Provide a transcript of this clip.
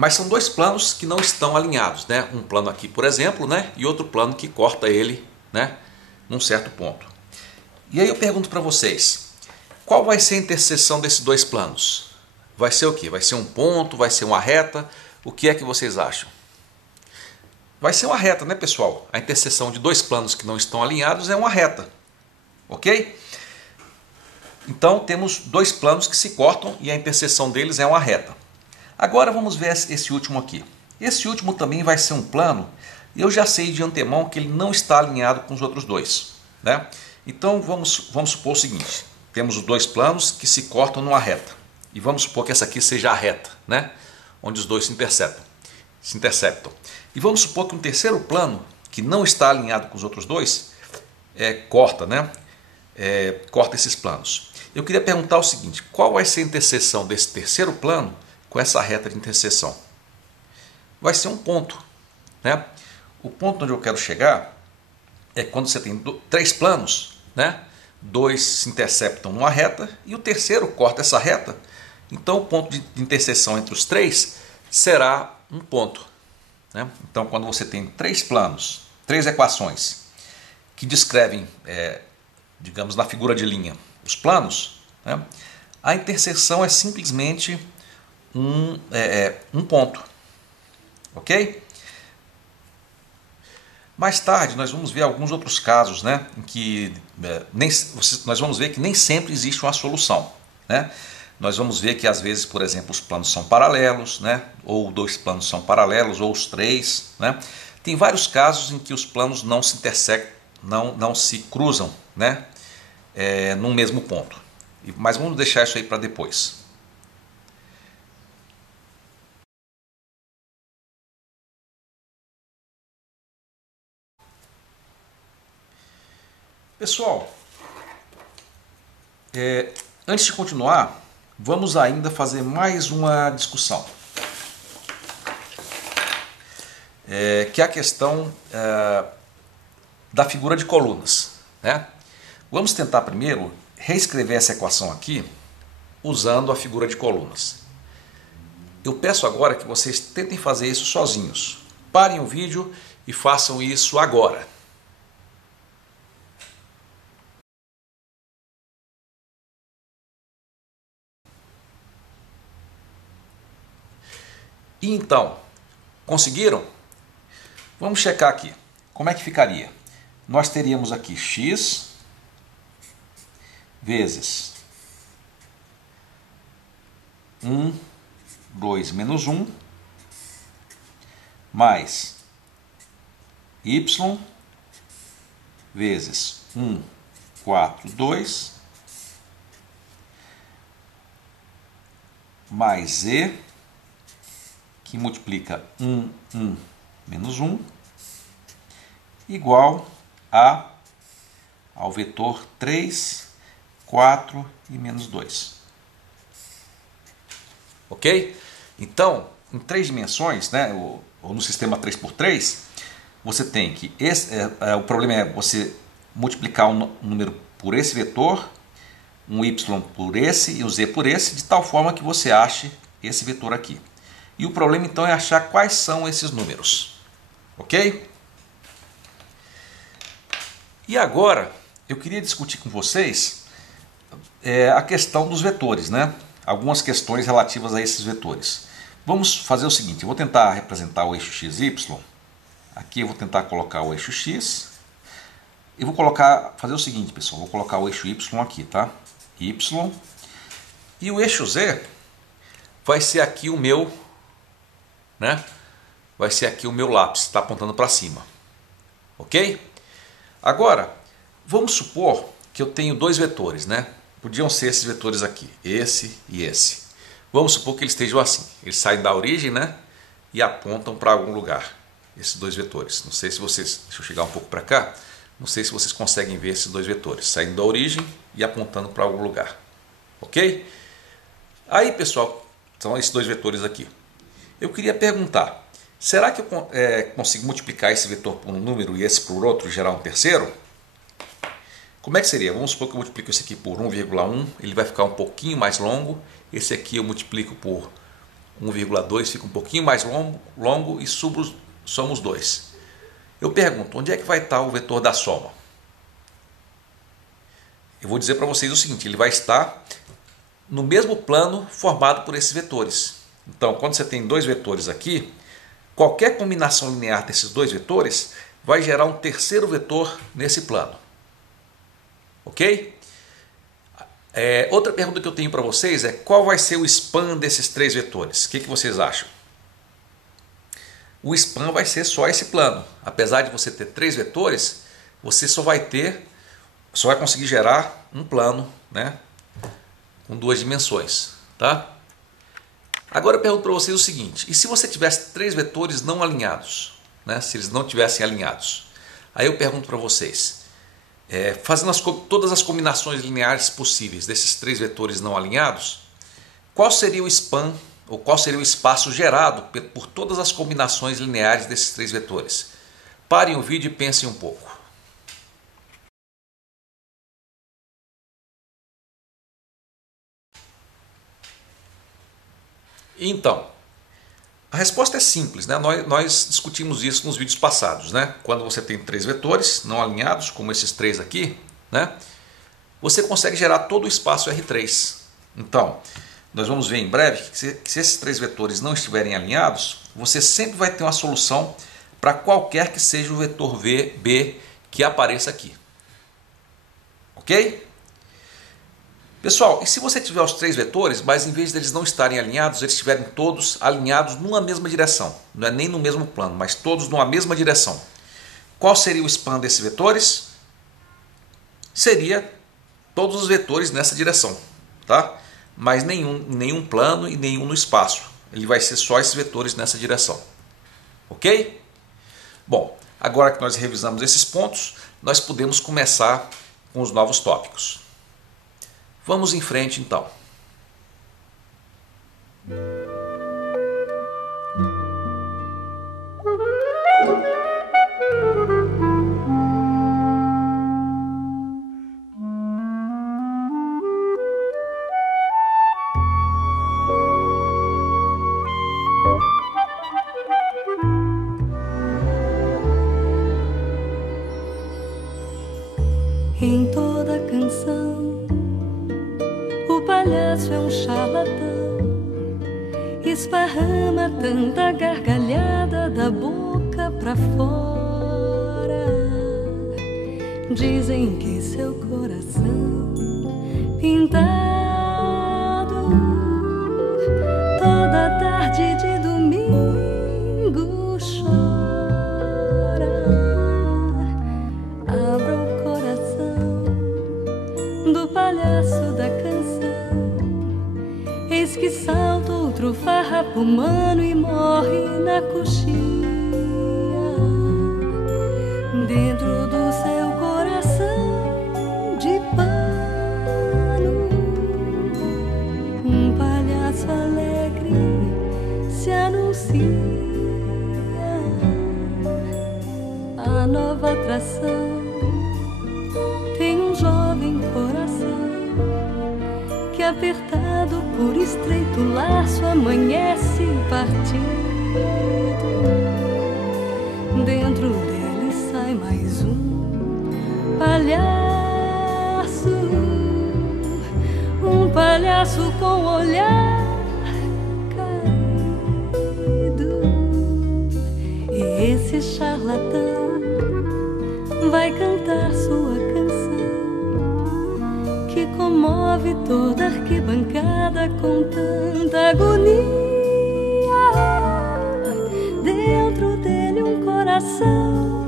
Mas são dois planos que não estão alinhados, né? Um plano aqui, por exemplo, né? E outro plano que corta ele, né? Num certo ponto. E aí eu pergunto para vocês, qual vai ser a interseção desses dois planos? Vai ser o quê? Vai ser um ponto? Vai ser uma reta? O que é que vocês acham? Vai ser uma reta, né, pessoal? A interseção de dois planos que não estão alinhados é uma reta, ok? Então temos dois planos que se cortam e a interseção deles é uma reta. Agora vamos ver esse último aqui. Esse último também vai ser um plano, e eu já sei de antemão que ele não está alinhado com os outros dois, né? Então vamos supor o seguinte, temos os dois planos que se cortam numa reta, e vamos supor que essa aqui seja a reta, né? Onde os dois se interceptam. E vamos supor que um terceiro plano, que não está alinhado com os outros dois, corta, né? Corta esses planos. Eu queria perguntar o seguinte, qual vai ser a interseção desse terceiro plano com essa reta de interseção? Vai ser um ponto, né? O ponto onde eu quero chegar é quando você tem três planos, né? Dois se interceptam numa reta e o terceiro corta essa reta. Então o ponto de interseção entre os três será um ponto, né? Então quando você tem três planos, três equações que descrevem, digamos na figura de linha, os planos, né? A interseção é simplesmente um ponto, ok? Mais tarde nós vamos ver alguns outros casos, né, em que nós vamos ver que nem sempre existe uma solução, né? Nós vamos ver que às vezes, por exemplo, os planos são paralelos, né, ou dois planos são paralelos, ou os três, né? Tem vários casos em que os planos não se intersectam, não se cruzam, né, num mesmo ponto. Mas vamos deixar isso aí para depois. Pessoal, antes de continuar, vamos ainda fazer mais uma discussão, que é a questão da figura de colunas, né? Vamos tentar primeiro reescrever essa equação aqui usando a figura de colunas. Eu peço agora que vocês tentem fazer isso sozinhos. Parem o vídeo e façam isso agora. E então, conseguiram? Vamos checar aqui. Como é que ficaria? Nós teríamos aqui x vezes 1, 2 menos 1, mais y vezes 1, 4, 2, mais z, que multiplica 1, 1 menos 1, igual ao vetor 3, 4 e menos 2. Ok? Então, em três dimensões, né, ou no sistema 3×3, você tem que... o problema é você multiplicar um número por esse vetor, um y por esse e um z por esse, de tal forma que você ache esse vetor aqui. E o problema então é achar quais são esses números. Ok? E agora eu queria discutir com vocês a questão dos vetores, né? Algumas questões relativas a esses vetores. Vamos fazer o seguinte, eu vou tentar representar o eixo x, y. Aqui eu vou tentar colocar o eixo x. E vou fazer o seguinte, pessoal, vou colocar o eixo y aqui, tá? Y. E o eixo z vai ser aqui o meu, né? Vai ser aqui o meu lápis, está apontando para cima. Ok? Agora, vamos supor que eu tenho dois vetores, né? Podiam ser esses vetores aqui, esse e esse. Vamos supor que eles estejam assim. Eles saem da origem, né? E apontam para algum lugar. Esses dois vetores. Não sei se vocês... Deixa eu chegar um pouco para cá. Não sei se vocês conseguem ver esses dois vetores. Saindo da origem e apontando para algum lugar. Ok? Aí, pessoal, são esses dois vetores aqui. Eu queria perguntar. Será que eu consigo multiplicar esse vetor por um número e esse por outro e gerar um terceiro? Como é que seria? Vamos supor que eu multiplico esse aqui por 1,1, ele vai ficar um pouquinho mais longo. Esse aqui eu multiplico por 1,2 fica um pouquinho mais longo e somos 2. Eu pergunto, onde é que vai estar o vetor da soma? Eu vou dizer para vocês o seguinte, ele vai estar no mesmo plano formado por esses vetores. Então, quando você tem dois vetores aqui, qualquer combinação linear desses dois vetores vai gerar um terceiro vetor nesse plano. Ok? Outra pergunta que eu tenho para vocês é qual vai ser o span desses três vetores? O que vocês acham? O span vai ser só esse plano. Apesar de você ter três vetores, você só vai conseguir gerar um plano, né, com duas dimensões. Tá? Agora eu pergunto para vocês o seguinte, e se você tivesse três vetores não alinhados? Né, se eles não tivessem alinhados? Aí eu pergunto para vocês, fazendo todas as combinações lineares possíveis desses três vetores não alinhados, qual seria o span, ou qual seria o espaço gerado por todas as combinações lineares desses três vetores? Parem o vídeo e pensem um pouco. Então, a resposta é simples, né? Nós discutimos isso nos vídeos passados, né? Quando você tem três vetores não alinhados, como esses três aqui, né, você consegue gerar todo o espaço R3. Então, nós vamos ver em breve que se esses três vetores não estiverem alinhados, você sempre vai ter uma solução para qualquer que seja o vetor B que apareça aqui. Ok? Pessoal, e se você tiver os três vetores, mas em vez deles não estarem alinhados, eles estiverem todos alinhados numa mesma direção. Não é nem no mesmo plano, mas todos numa mesma direção. Qual seria o span desses vetores? Seria todos os vetores nessa direção, tá? Mas nenhum plano e nenhum no espaço. Ele vai ser só esses vetores nessa direção. Ok? Bom, agora que nós revisamos esses pontos, nós podemos começar com os novos tópicos. Vamos em frente então. Em toda canção, o palhaço é um charlatão, esparrama tanta gargalhada da boca pra fora. Dizem que seu coração pintado toda tarde de domingo chora. Abra o coração do palhaço da canção, eis que salta outro farrapo humano e morre na coxinha. Dentro do seu coração de pano, um palhaço alegre se anuncia. A nova atração tem um jovem coração que, apertado por estreito laço, amanhece partido. Dentro dele sai mais um palhaço, um palhaço com olhar caído. E esse charlatão vai cantar sua canção, que comove toda arquibancada com tanta agonia. Dentro dele um coração